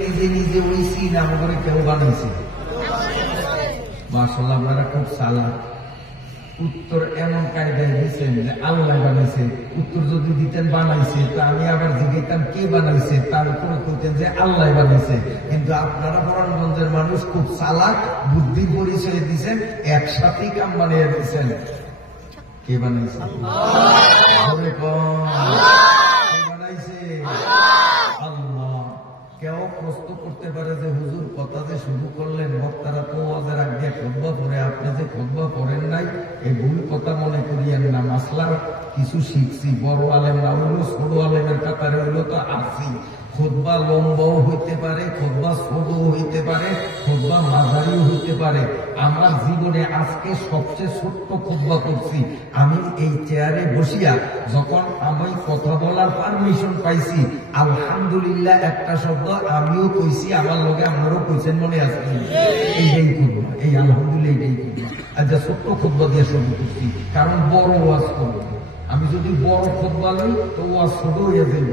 নিজে নিজে ওই সিন আমাদের কেউ বানাইছে? মাশাআল্লাহ, আপনারা খুব চালাক। উত্তর এমন কায়দায় দিচ্ছেন যে আল্লাহ বানাইছে। উত্তর যদি দিতেন বানাইছে, তো আমি আবার জিজ্ঞাসা কে বানাইছে, তার উপরে বলতেন যে আল্লাহ বানাইছে। কিন্তু আপনারা বরণগঞ্জের মানুষ খুব চালাক, বুদ্ধি পরিচয় দিচ্ছেন, একসাথেই কাম বানিয়ে দিচ্ছেন। কে বানাইছে? বানাইছে আল্লাহ। কেউ প্রশ্ন করতে পারে যে হুজুর কথা যে শুরু করলেন, বক্তারা তো ওয়াজের আগে খুতবা পড়ে, আপনি যে খুতবা পড়েন নাই, এই ভুল কথা মনে করিয়েন না। মাসলার কিছু শিখছি, বড় আলেম না হইলো, ছোট আলেমের কাতারে হইলো তো আসি। খুতবা লম্বাও হইতে পারে, খুতবা ছোটও হইতে পারে, খুতবা মাঝারিও হইতে পারে। আমার জীবনে আজকে সবচেয়ে ছোট্ট খুতবা করছি। আমি এই চেয়ারে বসিয়া যখন আমি কথা বলার পারমিশন পাইছি, আলহামদুলিল্লাহ একটা শব্দ আমিও কইছি, আমার লগে আপনারও কইছেন, মনে আছে? এইটাই খুতবা, এই আলহামদুলিল্লাহ এইটাই খুতবা। আচ্ছা, ছোট্ট খুতবা দিয়ে শুরু করছি, কারণ বড় ওয়াজ করবো। আমি যদি বড় খুতবা লই তো ওয়াজ ছোট হয়ে যাইব।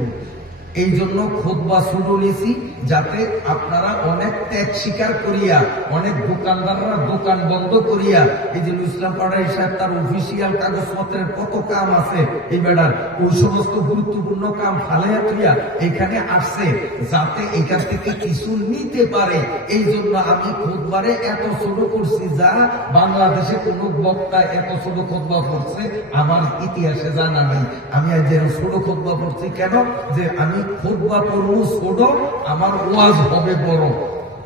এই জন্য খুতবা ছোট নিয়েছি, যাতে আপনারা অনেক ত্যাগ স্বীকার করিয়া, অনেক দোকানদাররা দোকান বন্ধ করিয়া, এই যে ইসলাম পাড়াই সাহেব তার অফিসিয়াল কাগজপত্রের কত কাম আছে, এই বেড়ার ওই সমস্ত গুরুত্বপূর্ণ কাম ফালাইয়া তুইয়া এখানে আসছে, যাতে এখান থেকে কিছু নিতে পারে। এই জন্য আমি খুতবারে এত ছোট করছি, যা বাংলাদেশে কোন বক্তা এত ছোট খুতবা পড়ছে আমার ইতিহাসে জানা নেই। আমি আজ ছোট খুতবা পড়ছি কেন? যে আমি খুতবা পড়বো ছোট, আমার ওয়াজ হবে বড়।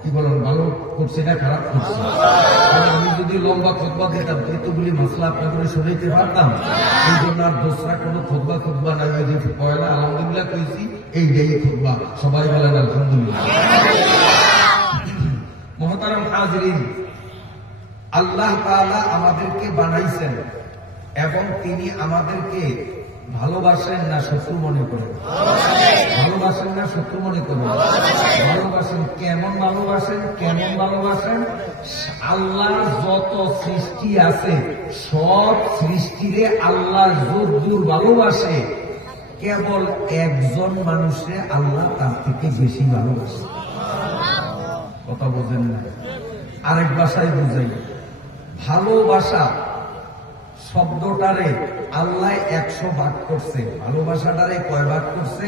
কি বলেন, ভালো করছি না খারাপ করছি? আমি যদি লম্বা খুতবা দিতাম এতগুলি মশলা আপনাদের শোনাইতে পারতাম। এই জন্য আর দোসরা কোনো খুতবা নাই। ওই যে পয়লা আলহামদুলিল্লাহ কইছি, এইটাই খুতবা। সবাই বলেন আলহামদুলিল্লাহ। মুহতারাম হাজরিন, আল্লাহ তাআলা আমাদেরকে বানাইছেন এবং তিনি আমাদেরকে ভালোবাসেন না শত্রু মনে করেন? ভালোবাসেন না শত্রু মনে করেন? ভালোবাসেন। কেমন ভালোবাসেন? কেমন ভালোবাসেন? আল্লাহর যত সৃষ্টি আছে সব সৃষ্টিরে আল্লাহ যদ্দূর ভালোবাসে, কেবল একজন মানুষে আল্লাহ তার থেকে বেশি ভালোবাসে। কথা বোঝেন না? আরেক ভাষায় বুঝাই, ভালোবাসা শব্দটারে আল্লাহ 100 ভাগ করছে। ভালোবাসাটারে কয় ভাগ করছে?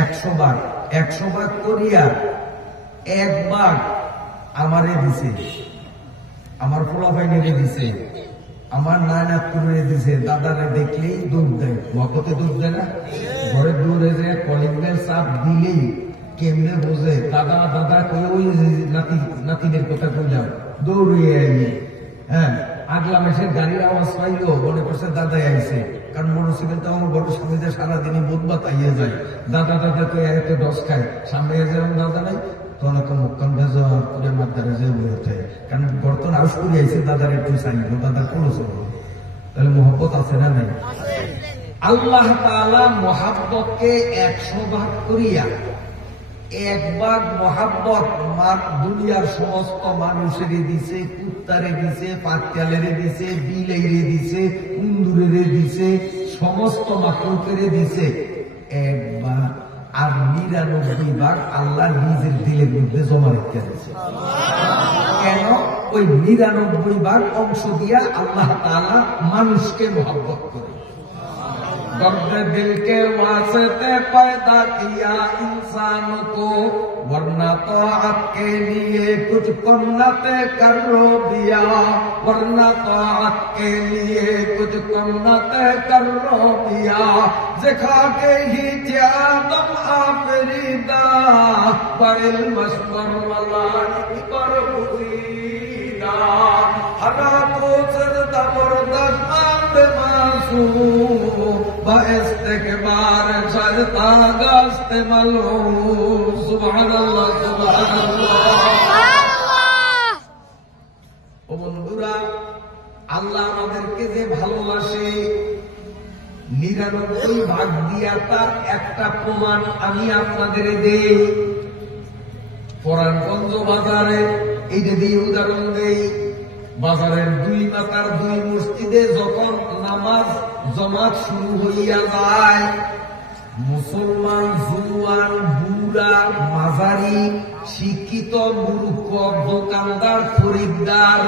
100 ভাগ। 100 ভাগ করিয়া 1 ভাগ আমারে দিছে, আমার পোলাপাইনে দিছে, আমার নানাতুরে দিছে। দাদারে দেখলেই দুধ দেয়, মকতে দুধ দেয় না? ঘরে দূরে যে কলিং বেল চাপ দিলেই কেমনে বোঝে দাদা দাদা করে, ওই নাতিনের কথা কইলাম, দৌড়িয়ে আইনি। হ্যাঁ, আগলা মেসের গাড়ির আওয়াজ পাইলো, মনে করছে দাদাই আইছে। কারণ মোটরসাইকেল তো আমার বড় স্বামীদের সারাদিনই বোধবা তাইয়ে যায়। দাদা দাদা তো এত দশ খায়, সামনে যেমন দাদা নাই তখন তো মুখান ভেজা করে মাথারে যে ওঠে। কারণ বর্তমান আউস করে আইছে, দাদার একটু চাইব, দাদার কোনো চলো। তাহলে মোহাব্বত আছে না নাই? আল্লাহ তাআলা মোহাব্বতকে 100 ভাগ করিয়া 1 ভাগ মোহাব্বত দুনিয়ার সমস্ত মানুষেরই দিছে, কুত্তারে দিছে, পাতিয়ালেরে দিছে, বিলেইরে দিছে, কুন্দুরেরে দিছে, সমস্ত মাকলুকেরে দিছে 1 ভাগ। আর 99 ভাগ আল্লাহ নিজের দিলের মধ্যে জমা রেখে দিয়েছে। কেন? ওই 99 ভাগ অংশ দিয়া আল্লাহ তাআলা মানুষকে মোহাব্বত করে। दर्द दिल के वास्ते पैदा किया इंसान को, वरना तो आपके लिए कुछ कम न कर रो दिया, वरना तो आपके लिए कुछ कम न कर रो दिया। जिखा के ही आदम आफरीदा, बड़िल मशवर मलाइक पर बुजीदा, हरा को सजदा बरदस्त आंद मासूम, बाइस्तिकबार सजदा गस्त मलूम। सुबहानाल्लाह, सुबहानाल्लाह। ও বন্ধুরা, আল্লাহ আমাদেরকে যে ভালোবাসে 99 ভাগ দিয়া তার একটা প্রমাণ আমি আপনাদের দেই। পরাণগঞ্জ বাজারে এইটা দিয়ে উদাহরণ দেই। বাজারের 2 মাথার 2 মসজিদে যখন নামাজ জমাত শুরু হইয়া যায়, মুসলমান জুয়ান বুড়া বুড়া মাঝারি শিক্ষিত মূর্খ দোকানদার খরিদ্দার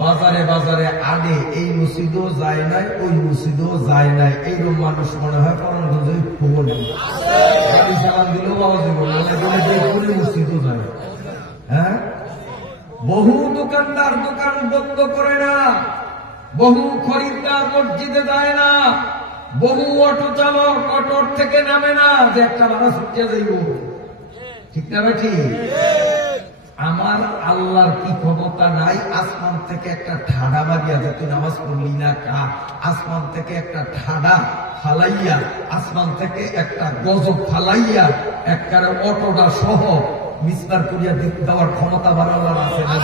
বাজারে বাজারে আগে এই মসজিদও যায় নাই ওই মসজিদও যায় নাই এইরকম মানুষ মনে হয় করণগঞ্জে খবর নেই গাড়ি চালান দিলেও পাওয়া যাবে মসজিদও যায়। হ্যাঁ, বহু দোকানদার দোকান বন্ধ করে না, বহু খরিদ্দার মসজিদে যায় না, বহু অটো চালক অটোর থেকে নামে না যে একটা ভাড়া ছুটিয়ে যাইব। ঠিক না বেঠি? আমার আল্লাহর কি ক্ষমতা নাই আসমান থেকে একটা ঠাডা মারিয়া যে তুই নামাজ পড়লি না কা, আসমান থেকে একটা ঠাডা ফালাইয়া, আসমান থেকে একটা গজব ফালাইয়া একটা অটোটা সহ মিসবার করিয়া দেওয়ার ক্ষমতা বাড়াবার আছে না?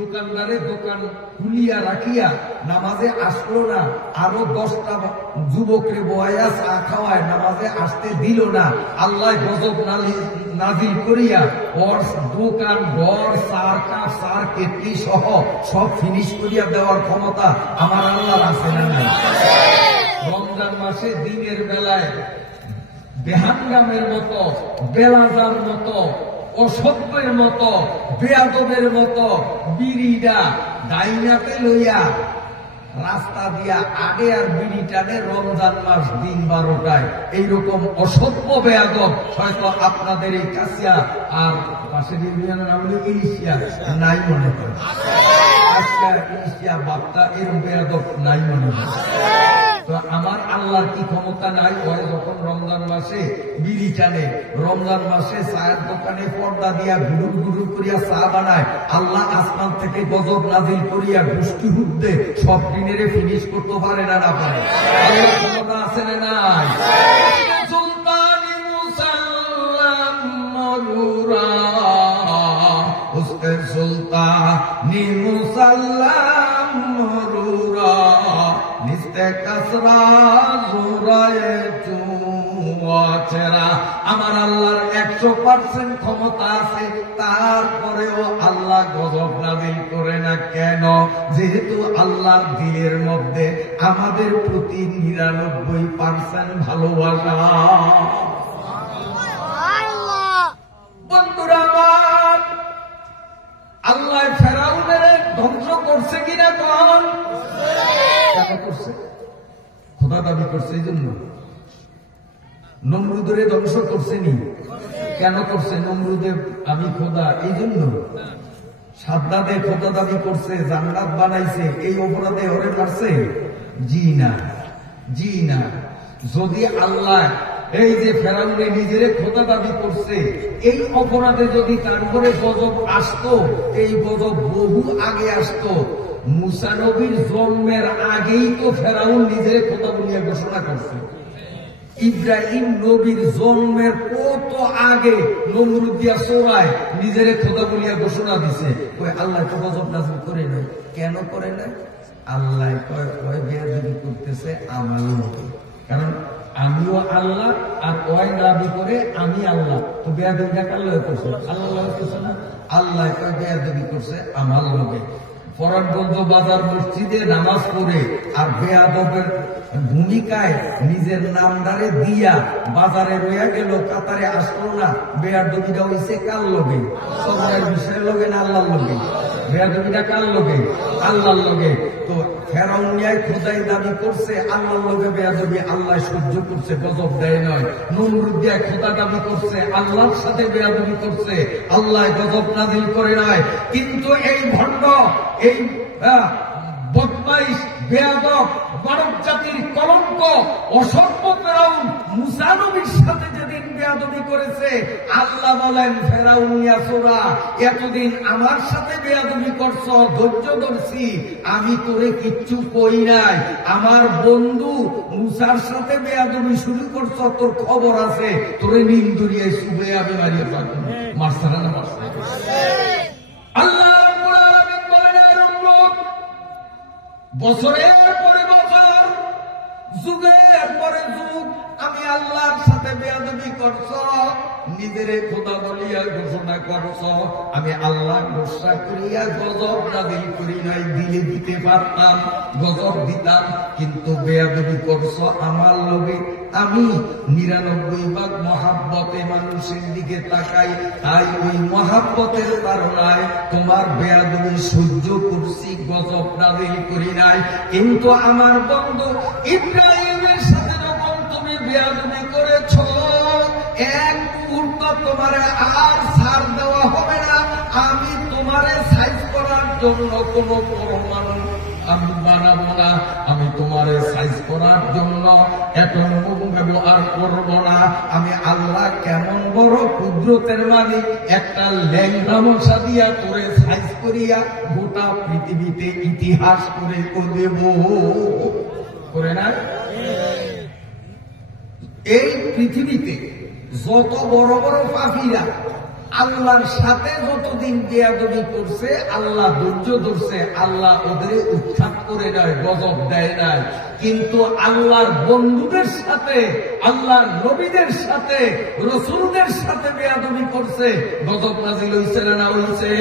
দোকানদারে দোকান খুলিয়া রাখিয়া নামাজে আসলো না, আরো 10টা যুবকরে বয়া চা খাওয়ায় নামাজে আসতে দিল না, আল্লাহ গজব নাজিল করিয়া ওর দোকান ঘর সার কাপ সার কেটলি সহ সব ফিনিশ করিয়া দেওয়ার ক্ষমতা আমার আল্লাহর আছে না? রমজান মাসে দিনের বেলায় বেহাঙ্গামের মতো, বেলাজার মতো, অসভ্যের মতো, বেয়াদবের মতো বিড়িটা ডাইনাতে লইয়া রাস্তা দিয়া আগে আর বিড়ি টানে রমজান মাস দিন 12টায়। এইরকম অসভ্য বেয়াদব হয়তো আপনাদের এই কাছিয়া আর পাশের ইউনিয়নের নাম ইলিশিয়া নাই মনে করে, ইলিশিয়া বাপ্তা এরকম বেয়াদব নাই মনে করে। তো আমার আল্লাহর কি ক্ষমতা নাই? ওই যখন রমজান মাসে বিড়ি টানে, রমজান মাসে চায়ের দোকানে পর্দা দিয়া গুরুর গুরু করিয়া চা বানায়, আল্লাহ আসমান থেকে গজব নাজিল করিয়া গোষ্ঠী হুদ্দে সব দিনের ফিনিশ করতে পারে না? না পারে? আল্লাহর ক্ষমতা আছে না নাই? সুলতানি মুসাল্লাম মরুরা উসকে সুলতানি মুসাল্লাম মরুরা নিস্তে কাসরা জোরায়ে চুয়াচেরা। আমার আল্লাহর 100% ক্ষমতা আছে, তারপরেও আল্লাহ গজব নাজিল করে না কেন? যেহেতু আল্লাহর দিলের মধ্যে আমাদের প্রতি 99% ভালোবাসা। বন্ধুরা আমার, আল্লাহ ফেরাউনের ধ্বংস করছে কিনা কোন? করছে, খোদা দাবি করছে এই জন্য। নমরুদের ধ্বংস করছেনি কেন করছে? নমরুদে আমি খোদা এই জন্য। সাদ্দাদে খোদা দাবি করছে, জান্নাত বানাইছে, এই অপরাধে ওরে মারছে? জি না, জি না। যদি আল্লাহ এই যে ফেরাউনে নিজের খোদা দাবি করছে, এই অপরাধে যদি তার উপরে গজব আসতো, এই গজব বহু আগে আসতো। মুসা নবীর জন্মের আগেই তো ফেরাউন নিজের খোদা বলিয়া ঘোষণা করছে। ইব্রাহিম নবীর জন্মের কত আগে নমরুদ দিয়া চোরায় নিজের খোদা বলিয়া ঘোষণা দিছে। ওই আল্লাহ তো গজব নাজিল করে নাই কেন? করে নাই আল্লাহ কয় বেয়াদবি করতেছে আমার লোকে, কারণ আমিও আল্লাহ আর ওই দাবি করে আমি আল্লাহ, তো বেয়াদবিটা কার লয়ে করছে? আল্লাহ করছে না? আল্লাহ কয় বেয়াদবি করছে আমার লোকে। ফরানগঞ্জ বাজার মসজিদে নামাজ পড়ে আর বেয়াদবের ভূমিকায় নিজের নামদারে দিয়া বাজারে রইয়া গেল, কাতারে আসলো না, বেয়াদবিটা হইছে কার লগে? সবার বিষয়ের লগে না আল্লাহর লগে? বেয়াদবিটা কার লগে? আল্লাহর লগে। তো ফেরাউনিয়ায় খোদাই দাবি করছে, আল্লাহর লগে বেয়াদবি আল্লাহ সহ্য করছে, গজব দেয় নয়। নমরুদিয়ায় খোদা দাবি করছে, আল্লাহর সাথে বেয়াদবি করছে, আল্লাহ গজব নাজিল করে নয়। কিন্তু এই ভণ্ড, এই বদমাইশ, বেয়াদব, মানব জাতির কলঙ্ক, অসভ্য ফেরাউন মুসা নবীর সাথে যেদিন বেয়াদবি করেছে, আল্লাহ বলেন ফেরাউনিয়া সোরা, এতদিন আমার সাথে বেয়াদবি করছ, ধৈর্য ধরছি, আমি তোরে কিচ্ছু কই নাই। আমার বন্ধু মুসার সাথে বেয়াদবি শুরু করছ, তোর খবর আছে, তোরে নিন্দুরিয়ায় শুবে আমি মারিয়ে পারব। মারসারা না মারসা? আল্লাহ বছরের পরে বছর, যুগের পরে যুগ আমি আল্লাহর সাথে বেয়াদবি করছ, নিজেরে খোদা বলিয়া ঘোষণা করছ, আমি আল্লাহ গোসা করিয়া গজব নাযিল করি নাই। দিলে দিতে পারতাম, গজব দিতাম, কিন্তু বেয়াদবি করছ আমার লগে। আমি 99 ভাগ মহাব্বতে মানুষের দিকে তাকাই, তাই ওই মহাব্বতের কারণে তোমার বেয়াদবি সহ্য করছি, গজব নাযিল করি নাই। কিন্তু আমার বন্ধু ইব্রাহিমের সাথে যখন তুমি বেয়াদবি করেছ, এক মুহূর্ত তোমারে আর ছাড় দেওয়া হবে না। আমি তোমারে সাইজ করার জন্য কোনো পরমাণু আমি বানাবো না, আমি তোমারে সাইজ করার জন্য এখন ব্যবহার করবো না। আমি আল্লাহ কেমন বড় কুদরতের মালিক, একটা ল্যাংড়া মশা দিয়া তোরে সাইজ করিয়া গোটা পৃথিবীতে ইতিহাস করে দেব, করে না? এই পৃথিবীতে যত বড় বড় পাপীরা আল্লাহর সাথে যতদিন বেয়াদবি করছে, আল্লাহ ধৈর্য ধরছে, আল্লাহ ওদের উৎখাত করে দেয়, গজব দেয় নাই। কিন্তু আল্লাহর বন্ধুদের সাথে, আল্লাহর নবীদের সাথে, রসুলদের সাথে বেয়াদবি করছে, গজব নাযিল হইছে না হইছে?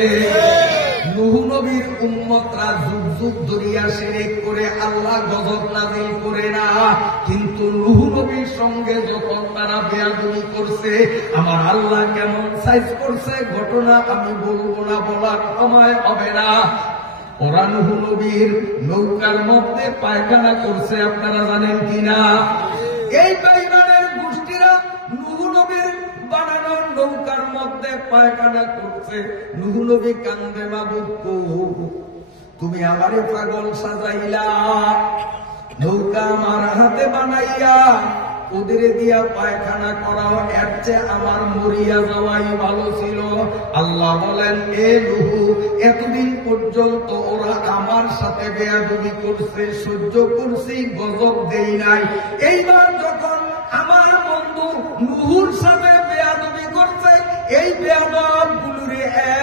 নূহ নবীর উম্মতরা যুগ যুগ ধরিয়া শিরক করে আল্লাহ গজব নাযিল করে না, কিন্তু নূহ নবীর সঙ্গে যখন তারা বেয়াদবি করছে, আমার আল্লাহ কেমন সাইজ করছে ঘটনা আমি বলবো না, বলার সময় হবে না। ওরা নূহ নবীর নৌকার মধ্যে পায়খানা করছে, আপনারা জানেন কিনা? এই বেঈমানের গোষ্ঠীরা নূহ নবীর বানানো নৌকার মধ্যে পায়খানা করছে। নূহ নবী কান্দে, মাবুদ তুমি আমারে পাগল সাজাইলা, নৌকা আমার হাতে বানাইয়া ওদের দিয়া পায়খানা করাও, এর চেয়ে আমার মরিয়া যাওয়াই ভালো ছিল। আল্লাহ বলেন, এ নূহ, এতদিন পর্যন্ত ওরা আমার সাথে বেয়াদবি করছে, সহ্য করছি, গজব দেই নাই। এইবার যখন আমার বন্ধু নূহুর সাথে বেয়াদবি করছে, এই বেয়াদব গুলোরে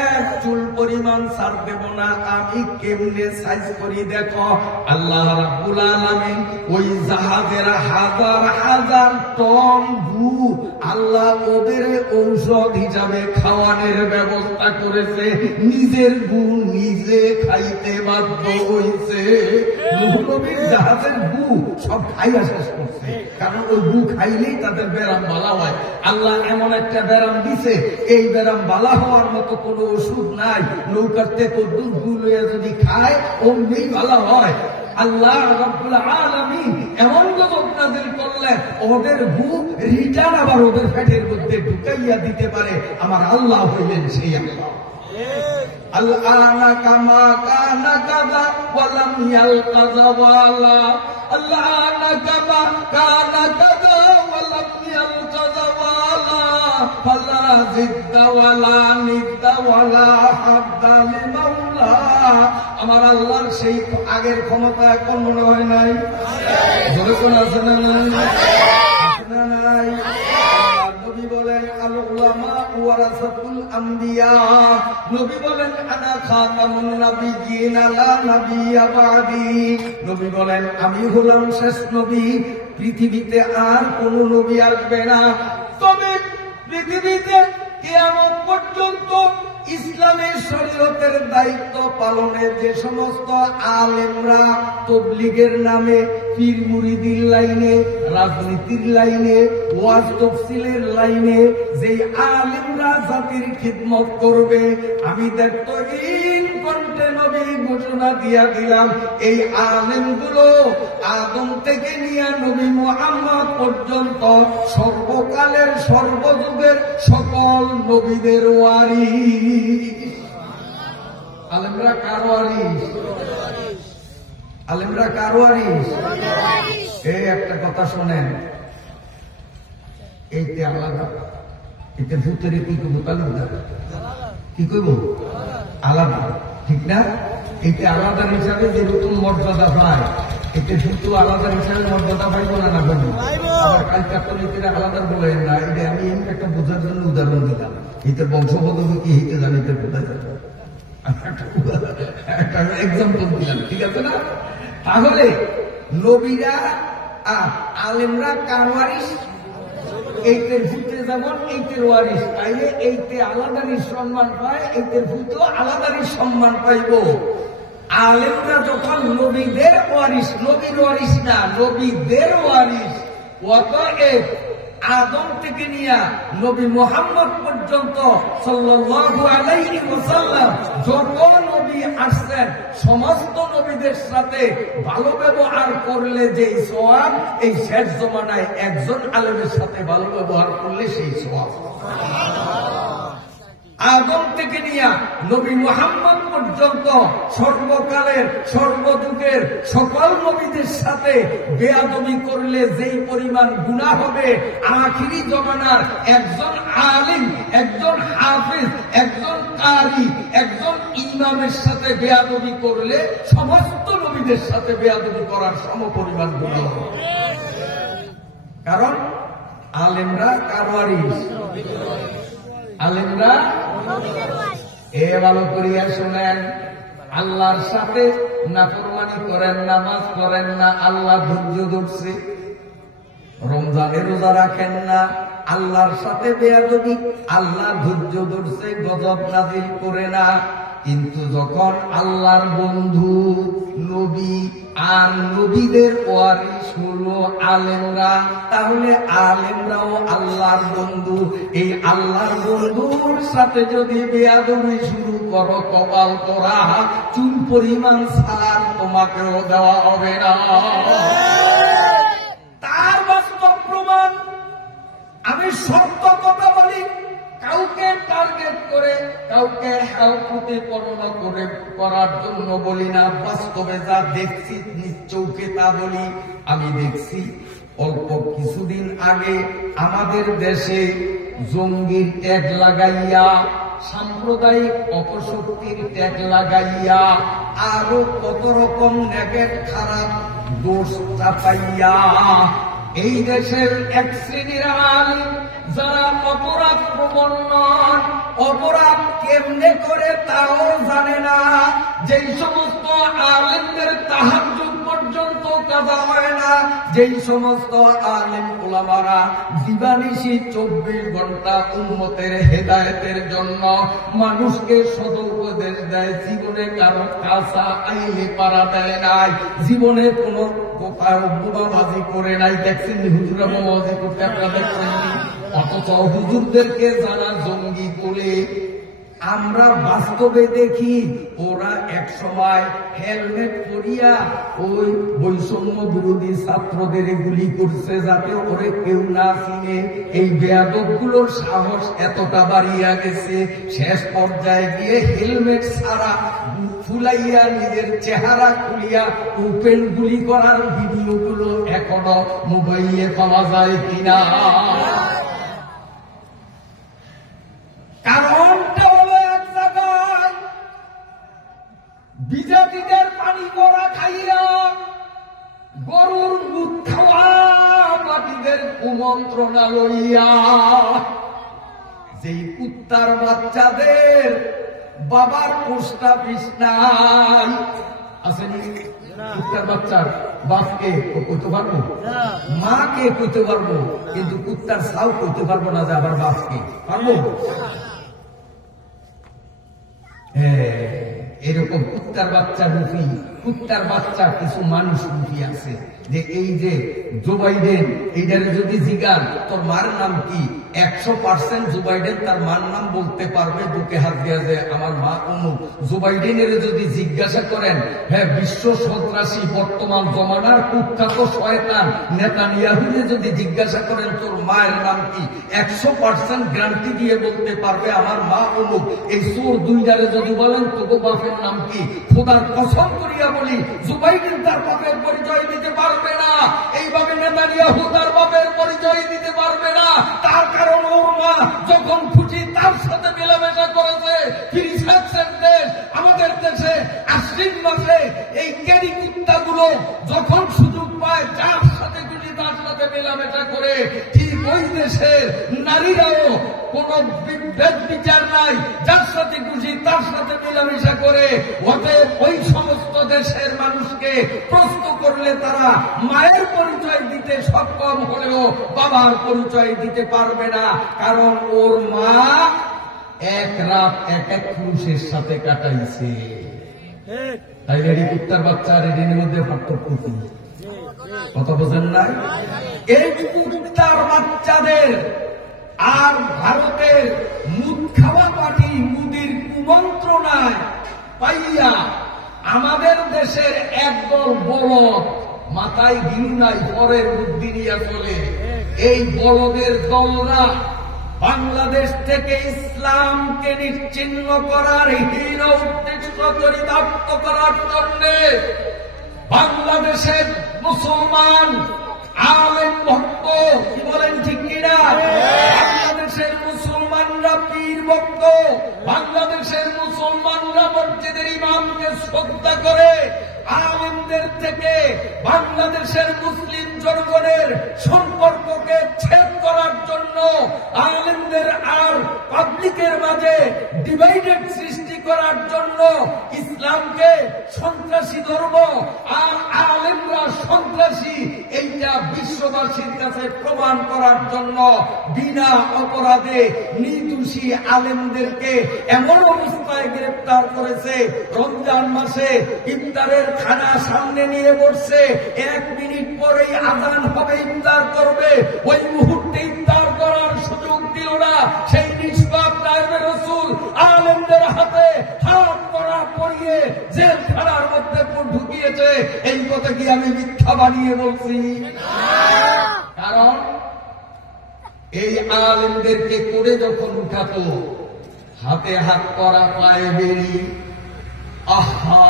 এক চুল পরিমাণ ছাড় দেব না। আমি কেমনে সাইজ করি দেখো। আল্লাহ রাব্বুল আলামিন ওই জাহাজের হাজার হাজার টন গু আল্লাহ ওদের ঔষধ হিসাবে খাওয়ানোর ব্যবস্থা করেছে, নিজের গু নিজে খাইতে বাধ্য হইছে। নূহ নবীর জাহাজের গু সব খাইয়া শেষ করছে, কারণ ওই গু খাইলেই তাদের ব্যারাম ভালো হয়। আল্লাহ এমন একটা ব্যারাম দিছে, এই ব্যারাম ভালো হওয়ার মতো কোনো ওষুধ নাই। নৌকার থেকে দুধ গু লইয়া যদি খায় অমনি ভালো হয়। আল্লাহ রাব্বুল আলামিন এমন গজব নাযিল করলেন, ওদের গু রিটার্ন আবার ওদের পেটের মধ্যে ঢুকাইয়া দিতে পারে। আমার আল্লাহ হইলেন সেই আল্লাহ। আল্লাহ কামা কানা কাযা ওয়ালাম ইয়ালকাযা ওয়ালা, আল্লাহ কামা কানা কাযা ওয়ালাম ইয়ালকাযা ওয়ালা, ফালা জিদ্দা ওয়ালা নিদ্দা ওয়ালা হাদ্দা লিমাওলা। আমার আল্লাহর সেই আগের ক্ষমতা এখন মনে হয় নাই? জোরে কোন আছে না নাই? নবী বলেন, আল উলামা ওয়ারাসাতুল আম্বিয়া। নবী বলেন, আনা খাতামুন নাবিয়্যিন লা নাবিয়্যা বা'দি। নবী বলেন, আমি হলাম শেষ নবী, পৃথিবীতে আর কোন নবী আসবে না। তবে পৃথিবীতে কিয়ামত পর্যন্ত ইসলামের শরীয়তের দায়িত্ব পালনের যে সমস্ত আলেমরা তাবলীগের নামে পীর মুরিদির লাইনে, রাজনীতির লাইনে, ওয়াজ তাফসীলের লাইনে যেই আলেমরা জাতির খিদমত করবে, আমি দায়িত্বহীন কণ্ঠে নবী ঘোষণা দিয়া দিলাম, এই আলেমগুলো আদম থেকে নিয়ে নবী মুহাম্মদ পর্যন্ত সর্বকালের সর্বযুগের সকল নবীদের ওয়ারিস। আলেমরা কার ওয়ারিস? আলেমরা কার ওয়ারিস? এই একটা কথা শোনেন, এইতে আলাদা, এতে ভূতের কি কইব? তালুকদার কি কইব? আলাদা, ঠিক না? এতে আলাদা হিসাবে যে নতুন মর্যাদা পায়, এতে ভূত আলাদা হিসাবে মর্যাদা পাইব না? না পাইব? আবার কালকাত্তর আলাদা বলেন না, এটা আমি একটা বোঝার জন্য উদাহরণ দিলাম। এতে বংশগত কি হইতে জানি, এতে বোঝা যাবে, একটা এক্সাম্পল দিলাম, ঠিক আছে না? তাহলে নবীরা আলেমরা কার ওয়ারিস? এইটার ভূতে যেমন এইটের ওয়ারিস পাইলে এইতে আলাদারই সম্মান পায়, এইটের ভূত আলাদারই সম্মান পাইব। আলেমরা যখন নবীদের ওয়ারিস, নবীর ওয়ারিস না, নবীদের ওয়ারিস, অতএব আদম থেকে নিয়ে নবী মুহাম্মদ পর্যন্ত সাল্লাল্লাহু আলাইহি ওয়াসাল্লাম যত নবী আসছেন সমস্ত নবীদের সাথে ভালো ব্যবহার করলে যেই সওয়াব, এই শেষ জমানায় একজন আলেমের সাথে ভালো ব্যবহার করলে সেই সওয়াব। আদম থেকে নিয়ে নবী মুহাম্মদ পর্যন্ত সর্বকালের সর্বযুগের সকল নবীদের সাথে বেয়াদবি করলে যেই পরিমাণ গুনাহ হবে, আখিরি জমানার একজন আলিম, একজন হাফিজ, একজন কারি, একজন ইমামের সাথে বেয়াদবি করলে সমস্ত নবীদের সাথে বেয়াদবি করার সমপরিমাণ গুনাহ হবে। কারণ আলেমরা কার ওয়ারিস? আলেমরা ভালো করিয়া শুনেন, আল্লাহর সাথে নাফরমানি করেন, নামাজ পড়েন না, আল্লাহ ধৈর্য ধরছে। রমজানে রোজা রাখেন না, আল্লাহর সাথে বেয়াদবি, আল্লাহ ধৈর্য ধরছে, গজব নাজিল করে না। কিন্তু যখন আল্লাহর বন্ধু নবী আর নবীদের ওয়ারিস হলো আলেমরা, তাহলে আলেমরাও আল্লাহর বন্ধু। এই আল্লাহর বন্ধুর সাথে যদি বেয়াদবি শুরু করো, কপাল করা চুল পরিমাণ সার তোমাকেও দেওয়া হবে না। তার বাস্তব প্রমাণ। আমি সত্য কথা বলি, কাউকে টার্গেট করে, কাউকে প্রতিপন্ন করে করার জন্য বলি না। বাস্তবে যা দেখছি নিজ চোখে তা বলি। আমি দেখছি অল্প কিছুদিন আগে আমাদের দেশে জঙ্গির ট্যাগ লাগাইয়া, সাম্প্রদায়িক অপশক্তির ট্যাগ লাগাইয়া, আরো কত রকম নেগেট খারাপ দোষ চাপাইয়া এই দেশের এক শ্রেণীর আলিম যারা অপরাধ প্রবণ নন, অপরাধ কেমনে করে তাও জানে না, যেই সমস্ত আলেমদের তাহাজ্জুদ পর্যন্ত কাজা হয় না, যেই সমস্ত আলেম ওলামারা দিবানিশি 24 ঘন্টা উম্মতের হেদায়েতের জন্য মানুষকে সদ উপদেশ দেয়, জীবনে কারো কাঁচা আইলে পারা দেয় নাই, জীবনে কোনো কোথাও বোমাবাজি করে নাই। দেখছেন হুজুরা বোমাবাজি করতে, আপনারা দেখছেন? অথচ হুজুরদেরকে যারা জঙ্গি বলে আমরা বাস্তবে দেখি, ওরা এক সময় হেলমেট পরিয়া ওই বৈষম্য বিরোধী ছাত্রদের গুলি করছে যাতে ওরে কেউ না চিনে। এই বেয়াদবগুলোর সাহস এতটা বাড়িয়া গেছে, শেষ পর্যায়ে গিয়ে হেলমেট ছাড়া ফুলাইয়া নিজের চেহারা খুলিয়া ওপেন গুলি করার ভিডিওগুলো এখনো মোবাইলে পাওয়া যায় কিনা। কারণটা হলো এক জায়গায় বিজাতিদের পানি করা খাইয়া, গরুর দুধ খাওয়া বাটিদের কুমন্ত্রণা লইয়া, যেই কুত্তার বাচ্চাদের বাবার পোস্ট অফিস নাই, আসেনি? কুত্তার বাচ্চার বাপকে কইতে পারবো, মাকে কইতে পারবো, কিন্তু কুত্তার ছাও কইতে পারবো না যে আবার বাপকে পারবো। এরকম কুত্তার বাচ্চা রুফি, কুত্তার বাচ্চা কিছু মানুষ রুফি আছে, যে এই যে জো বাইডেন, এইটারে যদি জিগান তোর মার নাম কি, 100% জো বাইডেন তার মার নাম বলতে পারবে, বুকে হাত দিয়ে যে আমার মা অমুক। জো বাইডেনের যদি জিজ্ঞাসা করেন, হ্যাঁ বিশ্ব সন্ত্রাসী বর্তমান জমানার কুখ্যাত শয়তান নেতানিয়াহুকে যদি জিজ্ঞাসা করেন তোর মায়ের নাম কি, 100% গ্যারান্টি দিয়ে বলতে পারবে আমার মা অমুক। এই চোর দুইটারে যদি বলেন তোকে বাপের নাম কি, খোদার কসম করিয়া বলি জো বাইডেন তার বাপের পরিচয় দিতে পারবে না, এইভাবে নেতানিয়াহু তার বাপের পরিচয় দিতে পারবে না। তার কারণ ওর মা যখন খুশি তার সাথে মেলামেশা করেছে। ফ্রি সেক্সের দেশ আমাদের দেশে, আশ্বিন মাসে এই ক্যারি কুত্তাগুলো যখন সুযোগ পায় যার সাথে খুশি তার সাথে মেলামেশা করে, ঠিক ওই দেশের নারীরাও কোন বিভেদ বিচার নাই, যার সাথে খুশি তার সাথে মেলামেশা করে। ওই সমস্ত দেশের মানুষকে প্রশ্ন করলে তারা মায়ের পরিচয় দিতে দিতে সক্ষম হলেও বাবার পরিচয় দিতে পারবে না, কারণ ওর মা এক রাত এক পুরুষের সাথে কাটাইছে। তাই রেডি কুত্তার বাচ্চা আর এর মধ্যে পার্থক্য কি? কথা বোঝেন না? এই কুত্তার বাচ্চাদের আর ভারতের মুদ খাওয়া পার্টি মুদির কুমন্ত্রণায় পাইয়া আমাদের দেশের একদল বলদ, মাথায় ঘিউ নাই, পরের বুদ্ধি নিয়ে চলে, এই বলদের দলরা বাংলাদেশ থেকে ইসলামকে নিশ্চিহ্ন করার হীন উদ্দেশ্য চরিতার্থ করার জন্য বাংলাদেশের মুসলমান আলেম ভক্ত, কি বলেন ঠিক কিনা? বাংলাদেশের মুসলমানরা পীর ভক্ত, বাংলাদেশের মুসলমানরা মসজিদের ইমামকে শ্রদ্ধা করে, আলেমদের থেকে বাংলাদেশের মুসলিম জনগণের সম্পর্ককে ছেদ করার জন্য, আলেমদের আর পাবলিকের মাঝে ডিভাইডেড সৃষ্টি করার জন্য, ইসলামকে সন্ত্রাসী ধর্ম আর আলেমরা সন্ত্রাসী এইটা বিশ্ববাসীর কাছে প্রমাণ করার জন্য বিনা অপরাধে নির্দোষী আলেমদেরকে এমন অবস্থায় গ্রেফতার করেছে, রমজান মাসে ইফতারের খানা সামনে নিয়ে বসছে, 1 মিনিট পরেই আযান হবে, ইফতার করবে, ওই মুহূর্তে ইফতার করার সুযোগ দিল না। সেই নিষ্পাপ নায়েবে রাসূল আলেমদের হাতে হাত করা পরিয়ে জেলখানার মধ্যে ঢুকিয়েছে। এই কথা কি আমি মিথ্যা বানিয়ে বলছি? কারণ এই আলেমদেরকে করে যখন উঠাতো, হাতে হাত করা, পায়ে বেড়ি, আহা,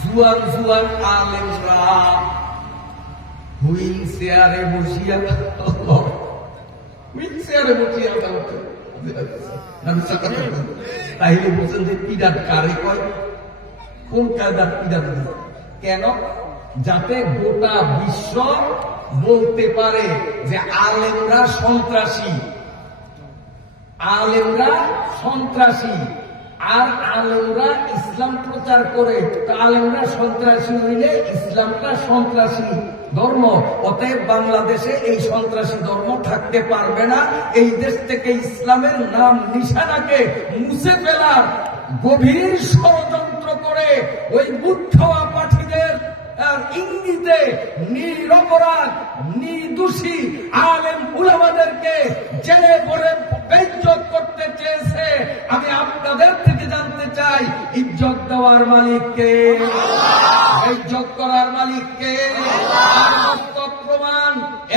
জুয়ান জুয়ান আলেমরা হুইল চেয়ারে বসিয়া, হুইল চেয়ারে বসিয়া তাইলে বলছেন যে পিডার কারে কয়, কোন কায়দার পিডার? কেন? যাতে গোটা বিশ্ব বলতে পারে যে আলেমরা সন্ত্রাসী, আলেমরা সন্ত্রাসী, আর আলেমরা ইসলাম প্রচার করে। আলেমরা সন্ত্রাসী হইলে ইসলামটা সন্ত্রাসী ধর্ম, অতএব বাংলাদেশে এই সন্ত্রাসী ধর্ম থাকতে পারবে না। এই দেশ থেকে ইসলামের নাম নিশানাকে মুছে ফেলার গভীর ষড়যন্ত্র করে ওই বুট খাওয়া পাঠীদের ইঙ্গিতে নিরপরাধ নির্দোষী আলেম উলামাদেরকে জেলে ভরে বেইজ্জত করতে চেয়েছে। আমি আপনাদের থেকে জানতে চাই, ইজ্জত দেওয়ার মালিককে, ইজ্জত করার মালিককে? বাস্তব প্রমাণ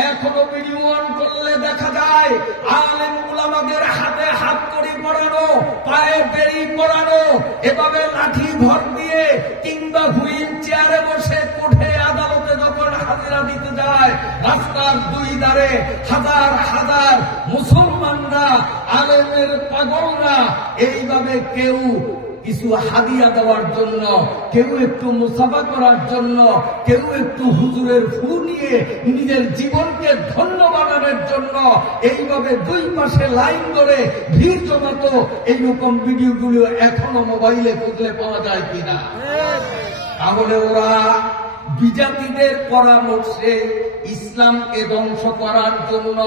এখনো ভিডিও অন করলে দেখা যায়, আলেম উলামাদের হাতে হাত কড়ি পরানো, পায়ে বেড়ি পরানো, এভাবে লাঠি ভর দিয়ে কিংবা হুইল চেয়ারে বসে কোর্টে আদালতে যখন হাজিরা দিতে যায়, রাস্তার দুই ধারে হাজার হাজার মুসলমানরা, আলেমের পাগলরা এইভাবে কেউ কিছু হাদিয়া দেওয়ার জন্য, কেউ একটু মুসাফা করার জন্য, কেউ একটু হুজুরের ফু নিয়ে নিজের জীবনকে ধন্য বানানোর জন্য এইভাবে দুই পাশে লাইন ধরে ভিড় জমাতো। এইরকম ভিডিওগুলো এখনো মোবাইলে খুঁজলে পাওয়া যায় কিনা? তাহলে ওরা বিজাতিদের পরামর্শে ইসলামকে ধ্বংস করার জন্য,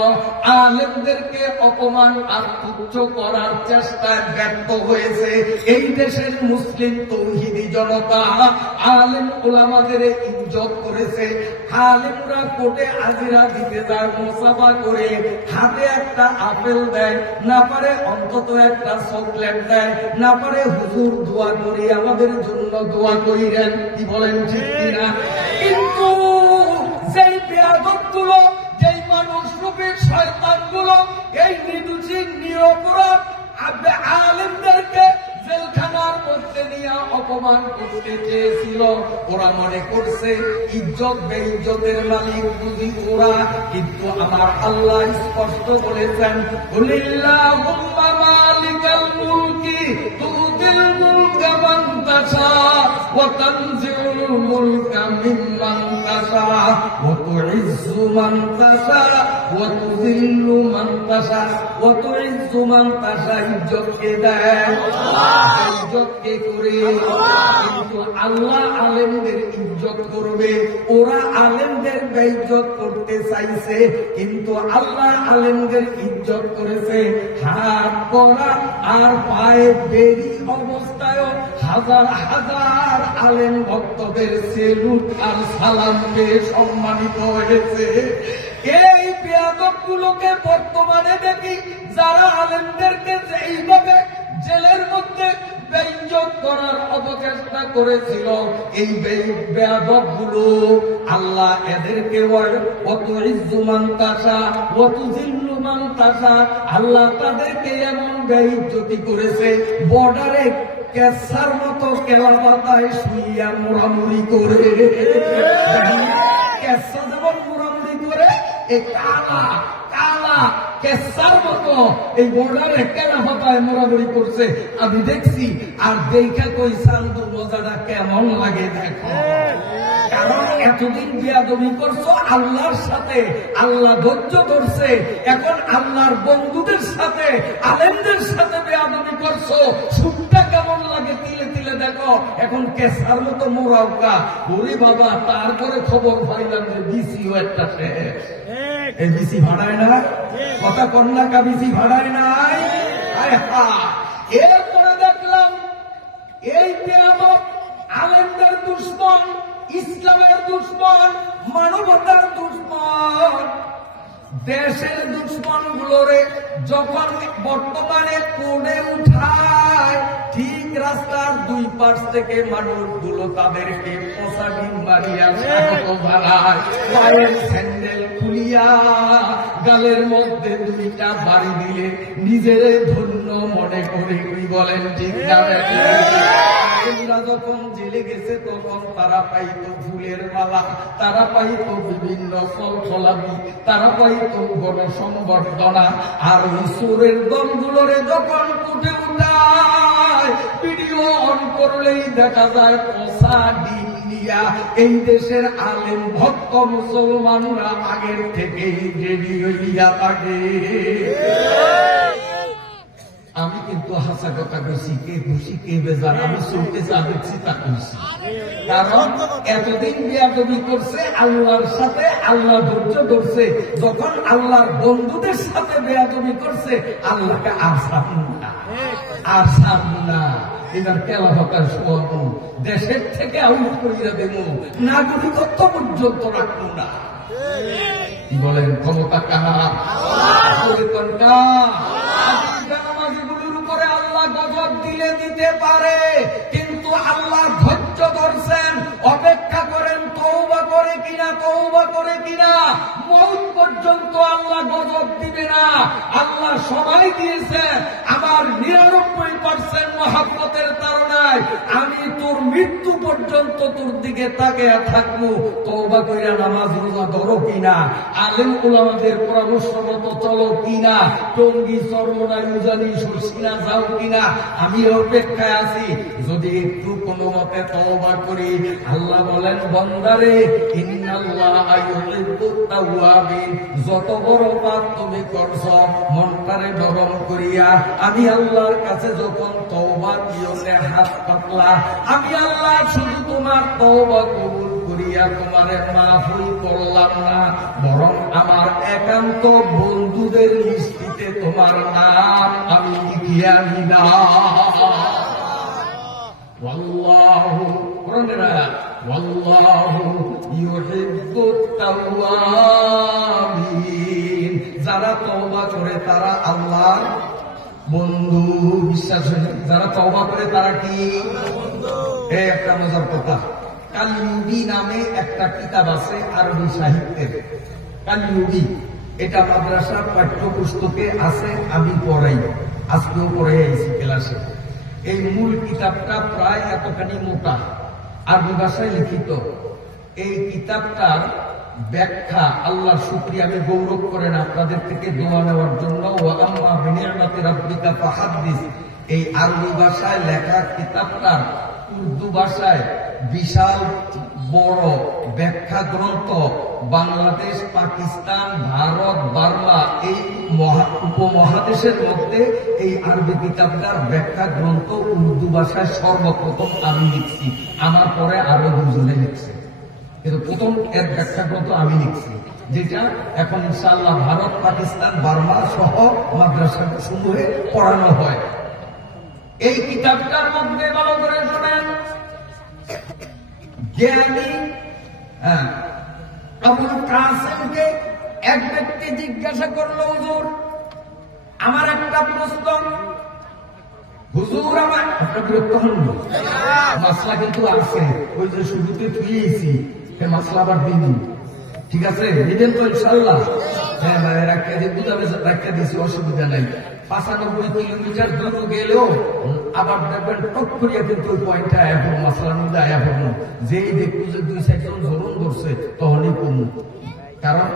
আলেমদেরকে অপমান আর তুচ্ছ করার চেষ্টায় ব্যর্থ হয়েছে। এই দেশের মুসলিম তৌহিদি জনতা আলেম ওলামাদের ইজ্জত করেছে। আলেমরা কোর্টে হাজিরা দিতে যায়, মুসাফা করে হাতে একটা আপেল দেয়, না পারে অন্তত একটা চকলেট দেয়, না পারে হুজুর দোয়া করি, আমাদের জন্য দোয়া করিলেন, কি বলেন ঠিক কিনা? কিন্তু যেই বেয়াদবগুলো, যেই মানুষ রূপের শয়তানগুলো এই নির্দোষী নিরপরাধ আলেমদেরকে জেলখানার মধ্যে নিয়ে অপমান করতে চেয়েছিল, ওরা মনে করছে ইজ্জত বেইজ্জতের মালিক বুঝি ওরা। কিন্তু আমার আল্লাহ স্পষ্ট বলেছেন, কুলিল্লাহুম্মা মালিকাল মুলকি তুতিল মুলকা মান تشاء وتنزع الملك ممن تشاء وتعز من تشاء وتذل من تشاء وتعز من تشاء ইজ্জতকে দেয় ইজ্জতকে করে কিন্তু আল্লাহ আলেমদের ইজ্জত করবে ওরা আলেমদের বেইজ্জত করতে চাইছে কিন্তু আল্লাহ আলেমদের ইজ্জত করেছে হাত করা আর পায়ে বেরি অবস্থায় হাজার হাজার আলেম ভক্তদের সেলুট আর সালাম পেয়ে সম্মানিত হয়েছে এই বেয়াদবগুলোকে বর্তমানে দেখি যারা আলেমদেরকে এইভাবে জেলের মধ্যে বেইজ্জত করার অপচেষ্টা করেছিল এই বেয়াদবগুলো আল্লাহ এদেরকে কত ইজ্জুমান তাসা কত জিল্লুমান তাসা আল্লাহ তাদেরকে এমন বেইজ্জতি করেছে বর্ডারে কেসার মতো কেলা পাতায় শুইয়া মোড়ামুড়ি করে কেসা যেমন মোড়ামুড়ি করে এই কালা কালা কেসার মতো এই বর্ডারে কেলা পাতায় মোড়ামুড়ি করছে আমি দেখছি আর দেখা কই সান্দু মজাটা কেমন লাগে দেখো কারণ এতদিন বিয়াদবি করছো আল্লাহর সাথে আল্লাহ ধৈর্য ধরছে এখন আল্লাহর বন্ধুদের সাথে আলেমদের সাথে বিয়াদবি করছো সুখটা কেমন লাগে তিলে তিলে দেখো এখন কেসার মতো মোরাউকা ওরে বাবা তারপরে খবর পাইলাম যে বিসিও একটা শেষ এই বিসি ভাড়ায় না কথা কন্যা কা বিসি ভাড়ায় নাই এরপরে দেখলাম এই বেয়াদব আলেমদের দুশমন ইসলামের দুশমন মানবতার দুশমন দেশের দুশমন গুলোরে যখন বর্তমানে কোণে উঠায় ঠিক রাস্তার দুই পাশ থেকে মানুষগুলো তাদেরকে পোশাকিন মারিয়া স্বাগত জানায় পায়ের স্যান্ডেল খুলিয়া গালের মধ্যে দুইটা বাড়ি দিলে নিজের ধন্য মনে করে কি বলেন ঠিক না যখন জেলে গেছে তখন তারা পাইতো ফুলের মালা তারা পাইতো বিভিন্ন ফল ফলাবি তারা পাইতো গণসংবর্ধনা আর ওই সুরের দলগুলোরে যখন উঠে উঠায় ভিডিও অন করলেই দেখা যায় পোষা ডিম নিয়া এই দেশের আলেম ভক্ত মুসলমানরা আগের থেকেই রেডি হইয়া থাকে আমি কিন্তু হাসা কথা কইছি কে খুশি কে বেজার আমি চলতে যা দেখছি তা কইছি কারণ এতদিন বিয়াদবি করছে আল্লাহর সাথে আল্লাহ ধৈর্য ধরছে যখন আল্লাহর বন্ধুদের সাথে বেয়াদবি করছে আল্লাহকে আর ছাড়ুন না আর ছাড়ুন না এবার কেলা হকার শোয়াবো দেশের থেকে আউট করিয়া দেব নাগরিকত্ব পর্যন্ত রাখবো না কি বলেন ক্ষমতা কাহা উপরে আল্লাহ গজব দিলে দিতে পারে কিন্তু আল্লাহ ধৈর্য ধরছেন অপেক্ষা করেন তওবা করে কিনা মউত পর্যন্ত আল্লাহ গজব দিবে না আল্লাহ সবাই দিয়েছে আমার 99% মহব্বতের তাড়নায় আমি তোর মৃত্যু পর্যন্ত তোর দিকে তাকিয়ে থাকবো তওবা কইরা নামাজ রোজা ধরো কিনা আলেম উলামাদের পরামর্শ মতো চলো কিনা টঙ্গী চরমনায় উজানি সরসিনা যাও কিনা আমি অপেক্ষায় আছি যদি একটু কোনো মতে তওবা করি আল্লাহ বলেন বান্দারে ইন্নাল্লাহা ইউহিব্বুত তাওয়াবিন যত বড় পাপ তুমি করছো মনটারে নরম করিয়া আমি আল্লাহর কাছে যখন তওবার জন্য হাত পাতলা আমি আল্লাহ শুধু তোমার তওবা কবুল করিয়া তোমারে মাফুল করলাম না বরং আমার একান্ত বন্ধুদের লিস্টিতে তোমার নাম আমি লিখিয়া নিলাম ওয়াল্লাহু কোরআনের আয়াত ওয়াল্লাহু ইউহিব্বুত তাওয়াবিন যারা তওবা করে তারা আল্লাহর বন্ধু বিশ্বাস যারা তওবা করে তারা কি এই একটা মজার কথা কালিউবি নামে একটা কিতাব আছে আরবি সাহিত্যের কালিউবি এটা মাদ্রাসার পাঠ্যপুস্তকে আছে আমি পড়াই আজকেও পড়ে আইছি ক্লাসে এই মূল কিতাবটা প্রায় এতখানি মোটা আরবি ভাষায় লিখিত এই কিতাবটার ব্যাখ্যা আল্লাহ শুকরিয়া আমি গৌরব করেন আপনাদের থেকে দোয়া নেওয়ার জন্য ওয়া আম্মা বিনিআমাতি রাব্বিকা ফাহাদ্দিস এই আরবি ভাষায় লেখা কিতাবটার উর্দু ভাষায় বিশাল বড় ব্যাখ্যা গ্রন্থ বাংলাদেশ, পাকিস্তান, ভারত, বার্মা এই উপমহাদেশের মধ্যে এই আরবি কিতাবটার ব্যাখ্যা গ্রন্থ উর্দু ভাষায় সর্বপ্রথম আমি লিখছি। আমার পরে আরো দুজনে লিখছে, কিন্তু প্রথম এর ব্যাখ্যা গ্রন্থ আমি লিখছি, যেটা এখন ইনশাআল্লাহ ভারত, পাকিস্তান, বার্মা সহ মাদ্রাসা সমূহে পড়ানো হয়। এই কিতাবটার মধ্যে ভালো করে শোনেন, জ্ঞানী আবুল কাসেমকে এক ব্যক্তি জিজ্ঞাসা করলো, হুজুর আমার একটা প্রশ্ন, হুজুর আমার একটা বিরক্ত হন মাসলা কিন্তু আছে, ওই যে শুরুতে থুয়েছি সে মাসলা আবার দিন, ঠিক আছে দিবেন তো ইনশাল্লাহ? হ্যাঁ রাখিয়া দিয়ে বুঝাবে, রাখিয়া দিয়েছি, অসুবিধা নাই। 95 কিলোমিটার দূর গেলেও আবার দেখবেন টক করিয়া কিন্তু ওই পয়েন্টটা আয়া পড়ো, মাসলার মধ্যে আয়া পড়ো, যেই দেখবো যে 2-4 জন জরুন ধরছে তখনই কমু, কারণ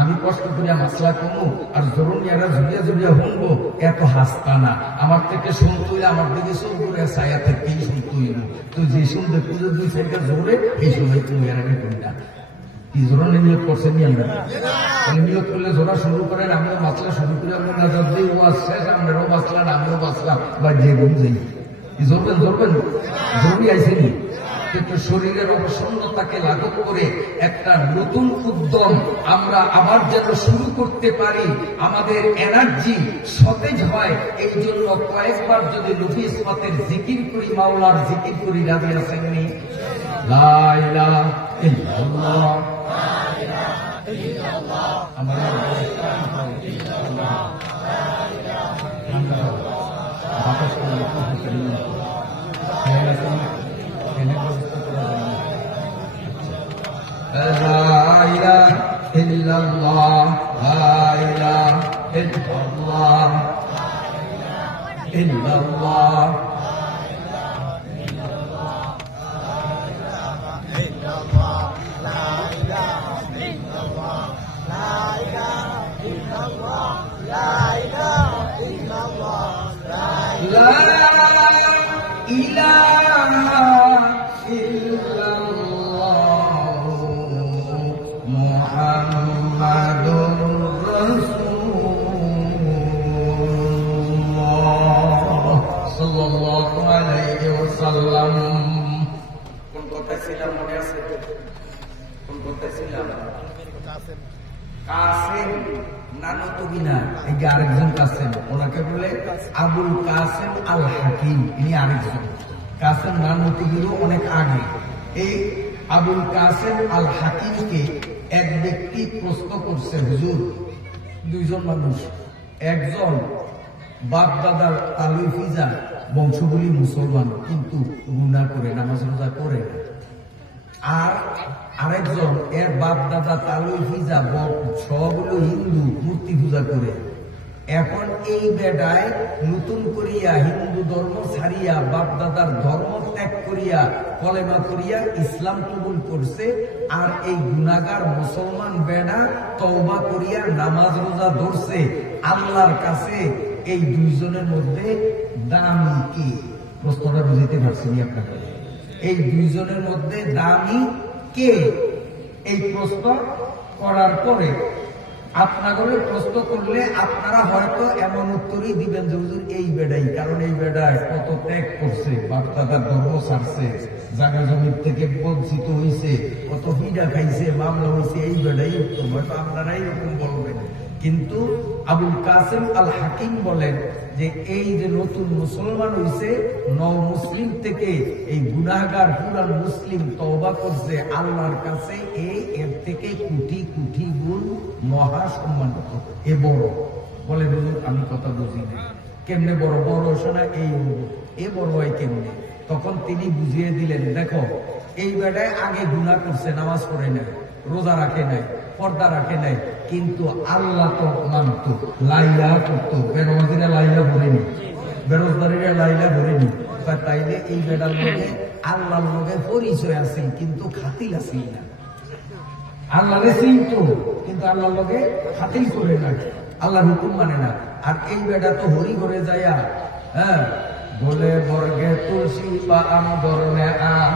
আমি কষ্ট করিয়া মাসলা কমু আর জরুন ইয়ারা ঝুলিয়া ঝুলিয়া শুনবো, এত হাসতা না, আমার থেকে শুনতে হইলে আমার দিকে শুন করে ছায়া থেকেই শুনতে হইল। তো যে শুন দেখবো যে 2-4 জোরে এই সময় তুমি এর আগে করি না। কি জোরানের নিয়োগ করছেন নি আমরা? নিয়োগ করলে জোরা শুরু করেন, আমিও মাসলা শুরু করে আমরা নাজার দিই, ও শেষ আমরাও মাসলা, আমিও মাসলা বা যে গুণ যাই জোরবেন জোরবেন জরুরি আইসেনি। কিন্তু শরীরের অবসন্নতাকে লাঘব করে একটা নতুন উদ্যম আমরা আবার যেন শুরু করতে পারি, আমাদের এনার্জি সতেজ হয়, এই জন্য কয়েকবার যদি নবী ইসমাতের জিকির করি, মাওলার জিকির করি, রাজি আছেননি? লা ইলাহা ইল্লাল্লাহ, লা ইলাহা ইল্লাল্লাহ, আমরা কাসেম নানো তো কিনা, এই যে আরেকজন কাসেম, ওনাকে বলে আবুল কাসেম আল হাকিম, ইনি আরেকজন। কাসেম নানো তো গেল অনেক আগে। এই আবুল কাসেম আল হাকিমকে এক ব্যক্তি প্রশ্ন করছে, হুজুর দুইজন মানুষ, একজন বাপ দাদার তালুই ফিজা বংশগুলি মুসলমান কিন্তু গুনাহ করে, নামাজ রোজা করে না, আর আরেকজন এর বাপ দাদা তালুই ফিজা সবগুলো হিন্দু, মূর্তি পূজা করে। এখন এই বেডায় নতুন করিয়া হিন্দু ধর্ম ছাড়িয়া বাপ দাদার ধর্ম ত্যাগ করিয়া কলেমা করিয়া ইসলাম কবুল করছে, আর এই গুনাহগার মুসলমান বেডা তওবা করিয়া নামাজ রোজা ধরছে। আল্লাহর কাছে এই দুইজনের মধ্যে দামি কি? প্রশ্নটা বুঝতে পারছেন আপনারা? এই দুইজনের মধ্যে দামি কে? এই প্রশ্ন করার পরে আপনাদের প্রশ্ন করলে আপনারা হয়তো এমন উত্তরই দিবেন যে হুজুর এই বেডাই, কারণ এই বেডায় কত ত্যাগ করছে, বাপ দাদার ধর্ম ছাড়ছে, জায়গা জমির থেকে বঞ্চিত হয়েছে, কত পিডা খাইছে, মামলা হয়েছে, এই বেডাই উত্তম, হয়তো আপনারাই এরকম বলবেন। কিন্তু আবুল কাসেম আল হাকিম বলেন যে এই যে নতুন মুসলমান হয়েছে, নও মুসলিম থেকে এই গুনাহগার পুরান মুসলিম তওবা করছে, আল্লাহর কাছে এর থেকে কোটি কোটি গুণ মহা সম্মানিত। এ বড় বলে, আমি কথা বুঝি না, কেমনে বড়? বড় শোনা এই এ বড় হয় কেমনে? তখন তিনি বুঝিয়ে দিলেন, দেখো এই বেটায় আগে গুনাহ করছে, নামাজ পড়ে নাই, রোজা রাখে নাই, পর্দা রাখে নাই, কিন্তু আল্লাহ তো মানত, লাইলা করতো, বেরোজগারিরা লাইলা ভরেনি, বেরোজগারিরা লাইলা ভরেনি। তাইলে এই বেটার লোকে আল্লাহর লোকে পরিচয় আছে, কিন্তু খাতিল আছে না। আল্লাহরে চিনতো কিন্তু আল্লাহর লোকে খাতিল করে না, আল্লাহর হুকুম মানে না। আর এই বেটা তো হরি ঘরে যায়া গোলে বর্গে তুলসী বা আম ধরনে আম,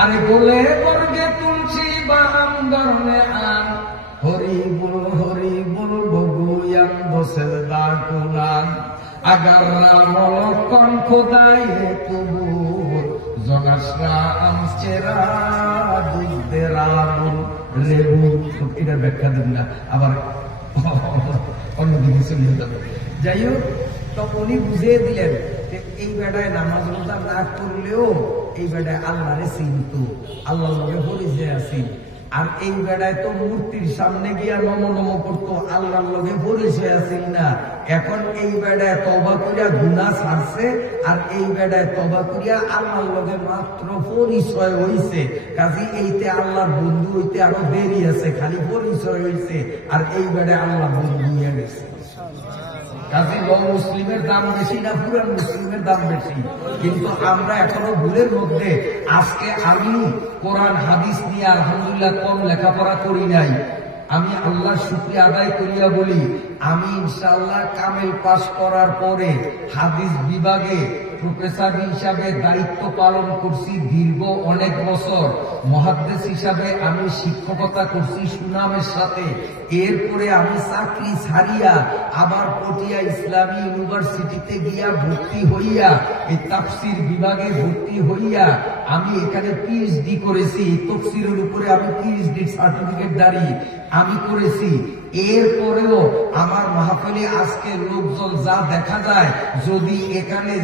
আরে গোলে বর্গে তুলসী বা আম ধরনে আম, হরি বল বগুয়াম দোসেল দা কুলান, আগার রামল কন খোদাই কুবুর, জনাসরা আমচেরা দুধেরা লেবু। এটার ব্যাখ্যা দিন না, আবার অন্যদিকে চলে যাবে। যাই হোক, তো উনি বুঝিয়ে দিলেন যে এই বেটায় নামাজ রোজা না করলেও এই বেটায় আল্লাহরে চিনত, আল্লাহর লগে পরিচয় আছে। আর এই বেড়ায় তো মূর্তির সামনে গিয়া নম নম করতো, আল্লাহর লগে পরিচয় আছিল না। এখন এই বেড়ায় তওবা করিয়া গুনাহ ছাড়ছে, আর এই বেড়ায় তওবা করিয়া আল্লাহর লগে মাত্র পরিচয় হইছে। কাজী এইতে আল্লাহর বন্ধু হইতে আরো দেরি আছে, খালি পরিচয় হইছে, আর এই বেড়ায় আল্লাহ বন্ধু হইয়া গেছে। কাজী মুসলিমের দাম বেশি না পুরান মুসলিমের দাম বেশি? কিন্তু আমরা এখনো ভুলের মধ্যে। আজকে আমি কোরআন হাদিস নিয়ে আলহামদুলিল্লাহ কম লেখাপড়া করি নাই। আমি আল্লাহর শুকরিয়া আদায় করিয়া বলি, আমি ইনশাআল্লাহ কামেল পাস করার পরে হাদিস বিভাগে প্রফেসর হিসাবে দায়িত্ব পালন করছি দীর্ঘ অনেক বছর। মুহাদ্দিস হিসাবে আমি শিক্ষকতা করছি সুনামের সাথে। এরপরে আমি চাকরি ছাড়িয়া আবার পটিয়া ইসলামী ইউনিভার্সিটিতে গিয়া ভর্তি হইয়া এই তাফসীর বিভাগে ভর্তি হইয়া আমি এখানে পিএইচডি করেছি। তাফসীরের উপরে আমি পিএইচডি সার্টিফিকেট দাঁড়ি আমি করেছি। এরপরেও আমার মাহফিলে আজকে লোকজন যা দেখা যায়, যদি এখানে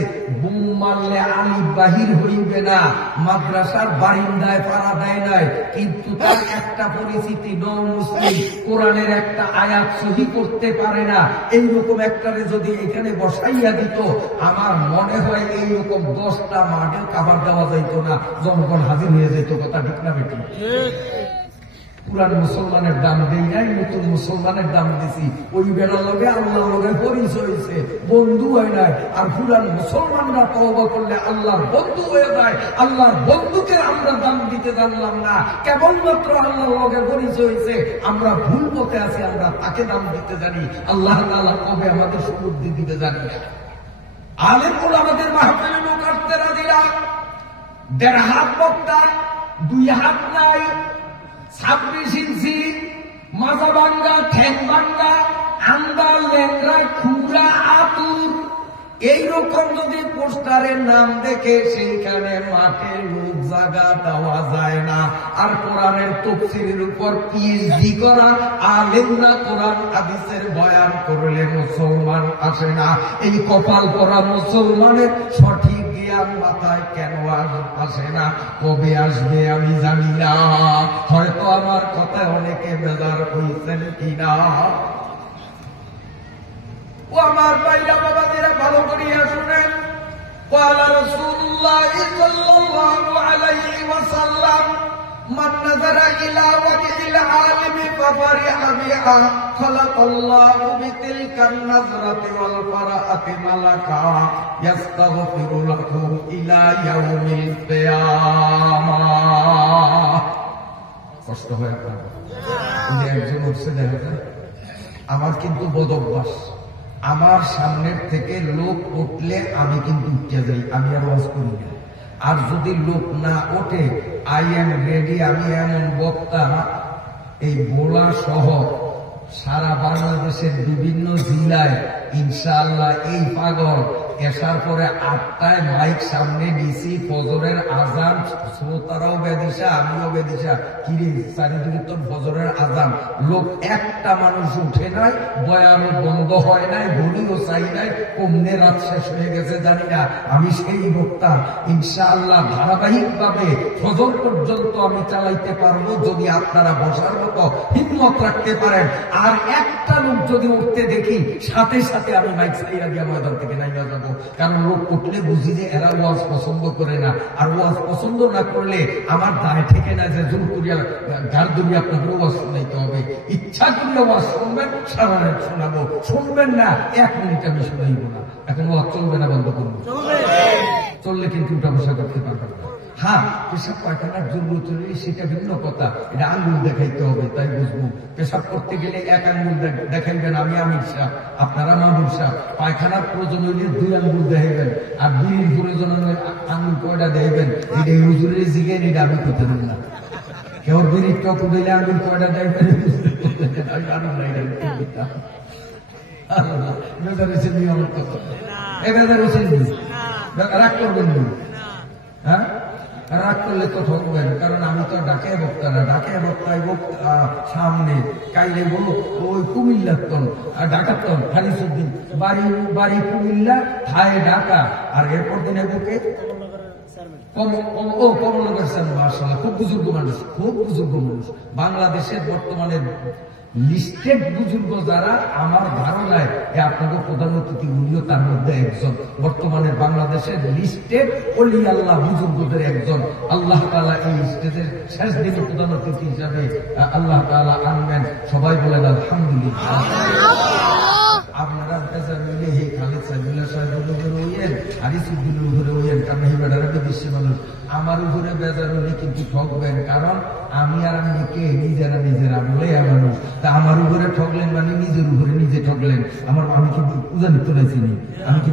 বুম মারলে আলিফ বাহির হইবে না, মাদ্রাসার বারিন্দায় পাড়া দেয় নাই, কিন্তু তার একটা পরিচিতি নও মুসলিম কোরআনের একটা আয়াত সহি করতে পারে না, এইরকম একটারে যদি এখানে বসাইয়া দিত, আমার মনে হয় এইরকম 10টা মাঠে খাবার দেওয়া যাইত না, জনগণ হাজির হয়ে যেত। কথা ঠিক না বেটি? পুরান মুসলমানের দাম দেই নাই, নতুন মুসলমানের দাম দিছি। ওই বেড়ার লগে আল্লাহর লগে পরিচয় হয়েছে, বন্ধু হয় নাই। আর পুরান মুসলমানরা তওবা করলে আল্লাহর বন্ধু হয়ে যায়। আল্লাহর বন্ধুকে আমরা দাম দিতে জানলাম না, কেবলমাত্র আল্লাহর লগে পরিচয় হয়েছে, আমরা ভুল পথে আছি, আমরা তাকে দাম দিতে জানি। আল্লাহ তাআলা কবে আমাদের সমৃদ্ধি দিতে জানি না। আলেমুল আমাদের মাহফিলে লোক আসতে রাজি না, 1.5 হাত বক্তা, 2 হাত নাই, 26 ইঞ্চি, মাজা ভাঙ্গা, ঠ্যাং ভাঙ্গা, আন্দার লেংরা, খুরা, আতুর, এইরকম যদি পোস্টারের নাম দেখে সেইখানে মাঠে লোক জায়গা দেওয়া যায় না। আর কোরআনের তাফসীরের উপর পিএইচডি করা আলেমরা কোরআন হাদিসের বয়ান করলে মুসলমান আসে না। এই কপাল পরা মুসলমানের সঠিক জ্ঞান মাথায় কেন আসে না? কবে আসবে আমি জানি না। হয়তো আমার কথায় অনেকে বেজার হয়েছেন কিনা। ও আমার ভাইরা বাবাদেরা ভালো করিয়া শুনেন। قال رسول الله صلى الله عليه وسلم من نظر إلى وجه العالم ففرح بها خلق الله بتلك النظرة والفرحة ملكا يستغفر له إلى يوم القيامة। কষ্ট হয় আপনার? একজন উঠছে দেখা, আমার কিন্তু বদ অভ্যাস, আমার সামনের থেকে লোক উঠলে আমি কিন্তু উঠতে যাই, আমি আর ওয়াজ করি না। আর যদি লোক না ওঠে, আই এম রেডি। আমি এমন বক্তা, এই বোলা সহ সারা বাংলাদেশের বিভিন্ন জেলায় ইনশাআল্লাহ এই পাগল এসার পরে 8টায় মাইক সামনে দিছি, ফজরের আজান, শ্রোতারাও বেদিশা, আমিও বেদিশা, কিরে চারিদিকে তো ফজরের আজান, লোক একটা মানুষ উঠে নাই, বয়ানও বন্ধ হয় নাই, ঘড়িও চাই নাই, কমনে রাত শেষ হয়ে গেছে জানি না। আমি সেই বক্তা, ইনশাআল্লাহ ধারাবাহিক ভাবে ফজর পর্যন্ত আমি চালাইতে পারবো, যদি আপনারা বসার মতো হিম্মত রাখতে পারেন। আর একটা লোক যদি উঠতে দেখি, সাথে সাথে আমি মাইক চালিয়ে দিয়ে ময়দান থেকে নাইয়া যাবো। কারণ লোক উঠলে বুঝি যে এরা ওয়াজ পছন্দ করে না, আর ওয়াজ পছন্দ না করলে আমার দায় থেকে না যে জোর করিয়া গার ধরিয়া আপনাদের ওয়াজ শোনাইতে হবে। ইচ্ছা করলে ওয়াজ শুনবেন, সারা রাত শোনাবো, শুনবেন না 1 মিনিট আমি শোনাইব না। এখন ওয়াজ চলবে না, বন্ধ করবো। চললে কিন্তু উঠা বসা করতে পারবেন না। হ্যাঁ, পেশাব পায়খানার জরুরত হলে সেটা ভিন্ন কথা, এটা আঙ্গুল দেখাইতে হবে, তাই বুঝবো। পেশাব করতে গেলে এক আঙ্গুল দেখাইবেন, আমি আমির সাহেব, আপনারা মামুর সাহেব। পায়খানার প্রয়োজন হইলে 2 আঙ্গুল দেখাইবেন, আর বিড়ির প্রয়োজন হলে আঙ্গুল কয়টা দেখাইবেন, এটা হুজুরের জিগেন, এটা আমি করতে দেব না। কেউ বিড়ির টক দিলে আঙ্গুল কয়টা দেখাইবেন, নিয়মের কথা। রাগ করবেন না, হ্যাঁ রাগ করলে তো ঠকবেন, কারণ আমি তো ডাকে বক্তা না, ডাকে বক্তায় সামনে কাইলে বলো ওই কুমিল্লার তন আর ডাকাতন হারিসুদ্দিন বাড়ি কুমিল্লা, থায় ঢাকা, আর এরপর দিনে বুকে কমলনগর স্যার, মাশাআল্লাহ, খুব বুজুর্গ মানুষ, খুব বুজুর্গ মানুষ। বাংলাদেশের বর্তমানে লিস্টেড বুজুর্গ যারা, আমার ধারণায় আপনাকে প্রধান অতিথি উনিও তার মধ্যে একজন। বর্তমানে বাংলাদেশের লিস্টেড ওলি আল্লাহ বুজুর্গদের একজন। আল্লাহ তাআলা এই স্টেজের শেষ দিনে প্রধান অতিথি হিসাবে আল্লাহ তাআলা আনবেন। সবাই বলেন আলহামদুলিল্লাহ। আপনারা মিলে হে খালেদ সাইদুল্লাহ সাহেবের উপরে হইয়েন, হারিসুদ্দিনের উপরে হইয়েন, কারণ এই বেটারা বিদেশি মানুষ। আমার উপরে বেজার হলে কিন্তু ঠকবেন, কারণ আমি আর আমি কে, নিজেরা বলে মানুষ। তা আমার উপরে ঠকলেন মানে নিজের উপরে নিজে ঠকলেন। আমি কি উজানিত নাইছিনি, আমি কি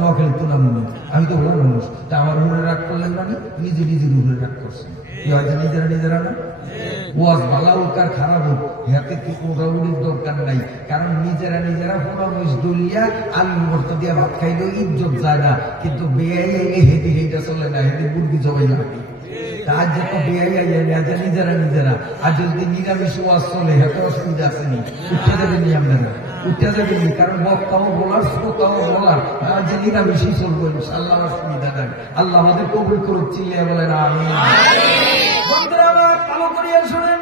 নখালিত না মনে, আমি তো ওর মানুষ। তা আমার উপরে রাগ করলেন মানে নিজের উপরে রাগ করছেন। কি হয়েছে, নিজেরা না? ওয়াজ ভালো হোক আর খারাপ হোক, হাতে কি উড়াউড়ির দরকার নাই, কারণ নিজেরা পরামর্শ দলিয়া আলু ভর্তা দিয়ে ভাত খাইলেও ইজ্জত যায় না, কিন্তু বেয়াই আইলে হেঁটে হেঁটে চলে না, হেঁটে মুরগি জবাই লাগে। আজ যত বেয়াই আইলে আজ নিজেরা আজ যদি নিরামিষ ওয়াজ চলে, হাতে অসুবিধা আসেনি, উঠতে যাবেনি আপনারা, উঠতে যাবেনি, কারণ বক্তাও বলার, শ্রোতাও বলার, আজ নিরামিষই চলবো ইনশাআল্লাহ, অসুবিধা নাই। আল্লাহ আমাদের কবুল করুক, চিল্লিয়ে বলেন আমিন।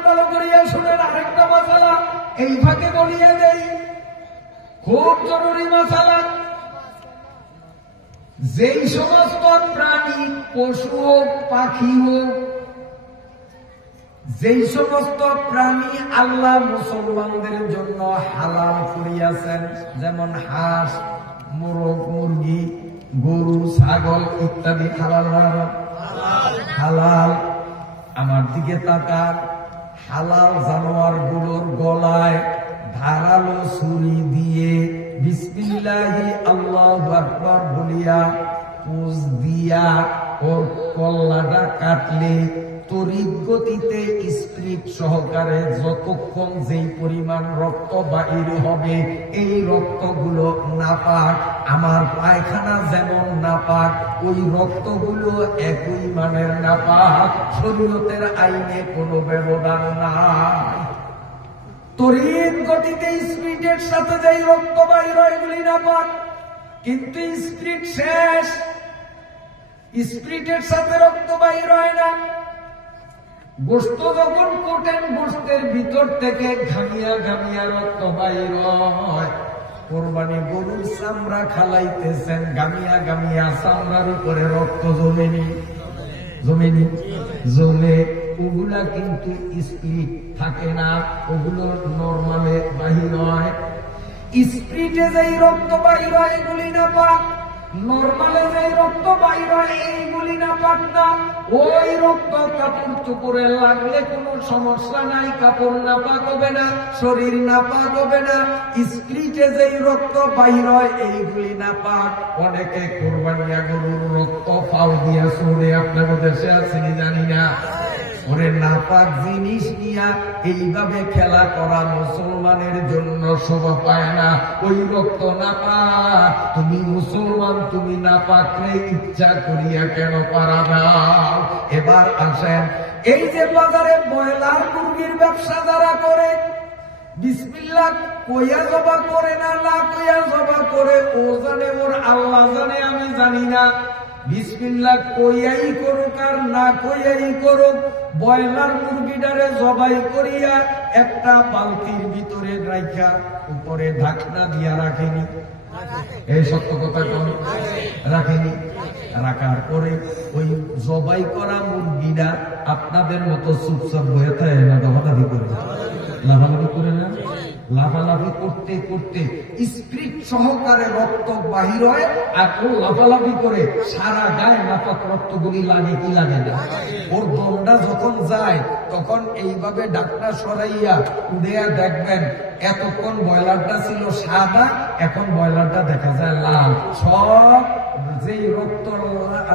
ভালো করিয়া শুনেন, আরেকটা মাসালা এই ফাঁকে বলিয়া দেই, খুব জরুরি মাসালা। যেই সমস্ত প্রাণী, পশু হোক পাখি হোক, যেই সমস্ত প্রাণী আল্লাহ মুসলমানদের জন্য হালাল করিয়াছেন, যেমন হাঁস, মোরগ, মুরগি, গরু, ছাগল ইত্যাদি হালাল। আমার দিকে তাকান, হালাল জানোয়ার গুলোর গলায় ধারালো ছুরি দিয়ে বিসমিল্লাহি আল্লাহু আকবার বলিয়া পুষ দিয়া ওর কল্লাটা কাটলে তড়িৎ গতিতে স্পিড সহকারে যতক্ষণ যেই পরিমাণ রক্ত বাহির হবে, এই রক্তগুলো নাপাক। আমার পায়খানা যেমন নাপাক, ওই রক্তগুলো একই মানের নাপাক। শরীয়তের আইনে কোনো ব্যবধান নাই। তড়িৎ গতিতে স্পিডের সাথে যেই রক্ত বাহির হয়, এগুলি নাপাক। কিন্তু স্পিড শেষ, স্পিডের সাথে রক্ত বাহির হয় না। গোস্ত যখন কোটেন, গোস্তের ভিতর থেকে ঘামিয়া রক্ত বাইর হয়। কোরবানি গরুর চামড়া খালাইতেছেন, ঘামিয়া চামড়ার উপরে রক্ত জমে, ওগুলা কিন্তু স্পিড থাকে না, ওগুলো নরমালে বাহির হয়। স্পিডে যেই রক্ত বাহির হয়, এগুলি না পাক। নরমালে যেই রক্ত বাহির হয়, এইগুলি না পাক না। ওই রক্ত কাপড় চোপড়ে লাগলে কোনো সমস্যা নাই, কাপড় নাপাক হবে না, শরীর নাপাক হবে না। স্পিডে যেই রক্ত বাহির হয়, এইগুলি নাপাক। অনেকে কোরবানিয়া গরুর রক্ত পাও দিয়া শুনে, আপনাদের দেশে আসেনি জানি না, ওরে নাপাক জিনিস নিয়া এইভাবে খেলা করা মুসলমানের জন্য শোভা পায় না। ওই রক্ত নাপাক, তুমি মুসলমান, তুমি নাপাকরে ইচ্ছা করিয়া কেন পারা দাও? এবার আসেন, এই যে বাজারে ব্রয়লার মুরগির ব্যবসা যারা করে, বিসমিল্লাহ কইয়া জবা করে না কইয়া জবা করে, ও জানে, ওর আল্লাহ জানে, আমি জানি না। বিসমিল্লাহ কইয়াই করুক আর না কইয়াই করুক, ব্রয়লার মুরগিটারে জবাই করিয়া একটা বালতির ভিতরে রাখা উপরে ঢাকনা দিয়া রাখেনি, এই সত্য কথা কোন রাখেনি। রাখার পরে ওই জবাই করা মুরগিটা আপনাদের মতো চুপচাপ বয়ে থাকে না, লাফালাফি করে না, লাফালাফি করতে করতে স্পিরিট সহকারে রক্ত বাহির হয়, আর ও লাফালাফি করে সারা গায়ে নাপাক রক্তগুলি লাগে কি লাগে না? ওর দমটা যখন যায় তখন এইভাবে ডাকটা সরাইয়া উড়িয়া দেখবেন এতক্ষণ ব্রয়লারটা ছিল সাদা, এখন ব্রয়লারটা দেখা যায় লাল। সব যে রক্ত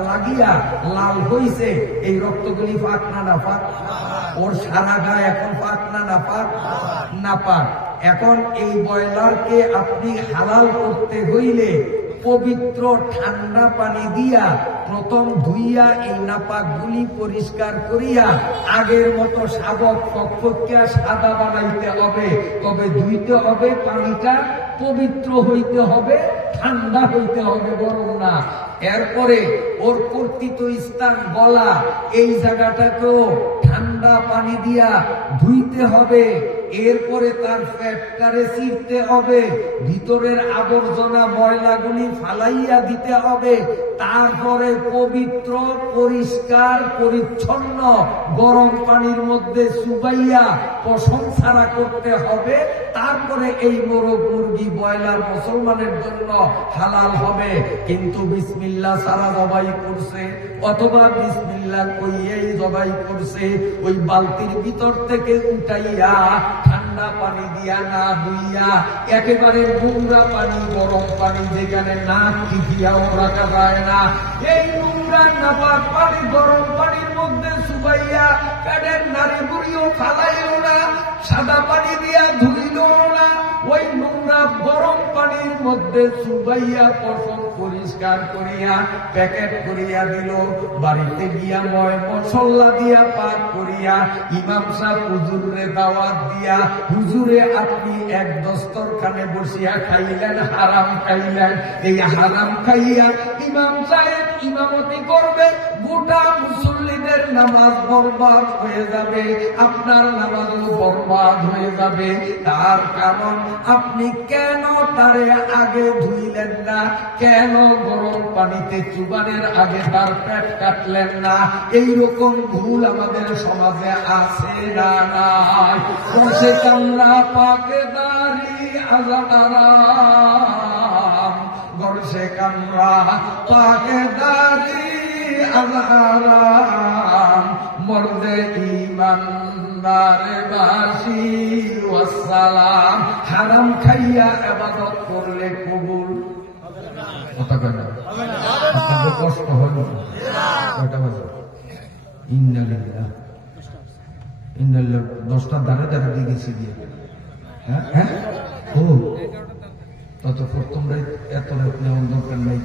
লাগিয়া লাল হইছে, এই রক্তগুলি পাক না না পাক? ওর সারা গায়ে এখন পাক না না পাক? না পাক। এখন এই ব্রয়লারকে আপনি হালাল করতে হইলে পবিত্র ঠান্ডা পানি দিয়া প্রথম ধুইয়া এই নাপাক গুলি পরিষ্কার করিয়া আগের মতো শাবক ফকফকিয়া সাদা বানাইতে হবে। তবে ধুইতে হবে, পানিটা পবিত্র হইতে হবে, ঠান্ডা হইতে হবে, গরম না। এরপরে ওর কর্তৃত স্থান গলা, এই জায়গাটাকেও ঠান্ডা পানি দিয়া ধুইতে হবে। এরপরে তার পেটটারে চিরতে হবে, ভিতরের আবর্জনা ময়লাগুলি ফালাইয়া দিতে হবে। তারপরে পবিত্র পরিষ্কার পরিচ্ছন্ন গরম পানির মধ্যে চুবাইয়া পশম ছাড়া করতে হবে। তারপরে এই মোরগ মুরগি ব্রয়লার মুসলমানের জন্য হালাল হবে। কিন্তু বিসমিল্লাহ ছাড়া জবাই করছে, অথবা বিসমিল্লাহ কইয়েই জবাই করছে, ওই বালতির ভিতর থেকে উঠাইয়া ঠান্ডা পানি দিয়া না ধুইয়া একেবারে নোংরা পানি, গরম পানি যেখানে নাক টিপিয়াও রাখা যায় না, এই নোংরা নাপাক পানি গরম পানির মধ্যে চুবাইয়া পেটের নারী বুড়িও ফালাইল না, সাদা পানি দিয়া ধুইল না, ওই নোংরা গরম পানির মধ্যে চুবাইয়া পশম পরিষ্কার করিয়া প্যাকেট করিয়া দিল। বাড়িতে গিয়া ময় মশলা দিয়া পাক করিয়া ইমাম সাহেব হুজুরে দাওয়াত দিয়া, হুজুরে আপনি এক দস্তরখানে বসিয়া খাইলেন, হারাম খাইলেন। এই হারাম খাইয়া ইমাম সাহেব ইমামতি করবে, গোটা মুসল্লিদের নামাজ বরবাদ হয়ে যাবে, আপনার নামাজও বরবাদ হয়ে যাবে। তার কারণ আপনি কেন তারে আগে ধুইলেন না, কেন গরম পানিতে চুবানের আগে তার পেট কাটলেন না? এইরকম ভুল আমাদের সমাজে আছে না নাই? সে কামরা পাকে দাড়ি আজারাম, গরসে কামরা পাকে দাড়ি আজারাম, মর্দে ইমানদার বাসি ওয়াসসালাম। হারাম খাইয়া ইবাদত করলে কবুল কথা কয় না? আপনাদের কষ্ট হয় না? কয়টা বাজে? ইন্নালিল্লাহ ইন্নালিল্লাহ। 10টার ধারে ধারে দিয়ে গেছি দিয়ে। হ্যাঁ হ্যাঁ, ও তত তোমরা এত রাত নেওয়ার দরকার নাই।